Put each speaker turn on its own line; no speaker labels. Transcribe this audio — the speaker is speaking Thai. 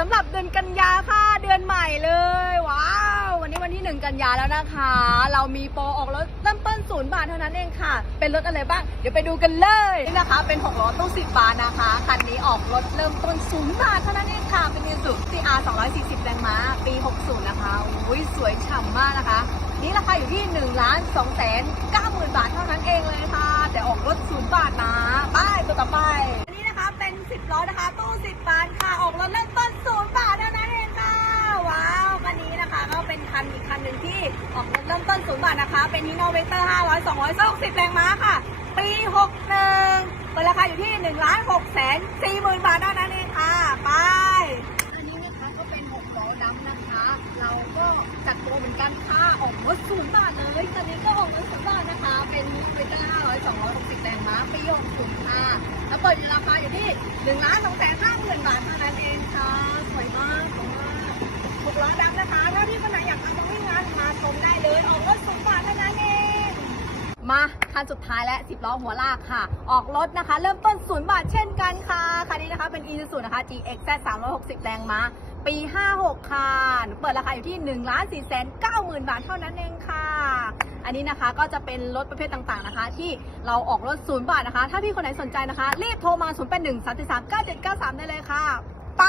สำหรับเดือนกันยาค่ะเดือนใหม่เลย ว้าว วันนี้วันที่ 1 กันยาแล้วนะคะ เรามีโปรออกรถเริ่มต้นศูนย์บาทเท่านั้นเองค่ะ เป็นรถอะไรบ้าง เดี๋ยวไปดูกันเลยนี่นะคะ เป็น6ล้อตู้10บาทนะคะคันนี้ออกรถเริ่มต้นศูนย์บาทเท่านั้นเองค่ะ เป็นมิสู CR 240แรงม้าปี 60 นะคะอุ้ยสวยฉ่ำมากนะคะ นี่ราคาอยู่ที่1ล้าน2แสน9หมื่นบาทเท่านั้นเองเลยค่ะ แต่ออกรถศูนย์บาทนะไปตัวต่อไปอันนี้นะคะเป็น 10ล้อนะคะตู้10บาท ค่ะ ออกรถเริ่มต้นศูนย์บาทเท่านั้นเองค่ะ ว้าว คันนี้นะคะก็เป็นคันอีกคันหนึ่งที่ออกรถเริ่มต้นศูนย์บาทนะคะ เป็น Hino Vector 500 200 210แรงม้าค่ะ ปี61เปิดราคาอยู่ที่1ล้าน6แสน4หมื่นบาทเท่านั้นเองค่ะ ไป อันนี้นะคะก็เป็น6ล้อดำนะคะ เราก็จัดโปรเหมือนกันค่ะ ออกรถศูนย์บาทเลยตอนนี้ก็ออกรถศูนย์บาทนะคะ เป็นฮีโนเวเตอร์ห้า500 260แรงม้าปี60ค่ะแล้วเปิดราคาอยู่ที่1ล้าน2แสนหมื่นบาทเท่น มาต้องวิ่งานมาชมได้เลยออกรถศูนย์บาทเท่านั้นเองมาคันสุดท้ายและ10ล้อหัวลากค่ะ ออกรถนะคะ เริ่มต้นศูนย์บาทเช่นกันค่ะคันนี้นะคะเป็น Isuzu นะคะ GX Z 360 แรงม้าปี 56 ค่ะหนูเปิดราคาอยู่ที่1ล้าน4แสน9หมื่นบาทเท่านั้นเองค่ะ อันนี้นะคะก็จะเป็นรถประเภทต่างๆนะคะ ที่เราออกรถศูนย์บาทนะคะ ถ้าพี่คนไหนสนใจนะคะ รีบโทรมา 0 8 1 3 3 9 7 9 3 ได้เลยค่ะ ไป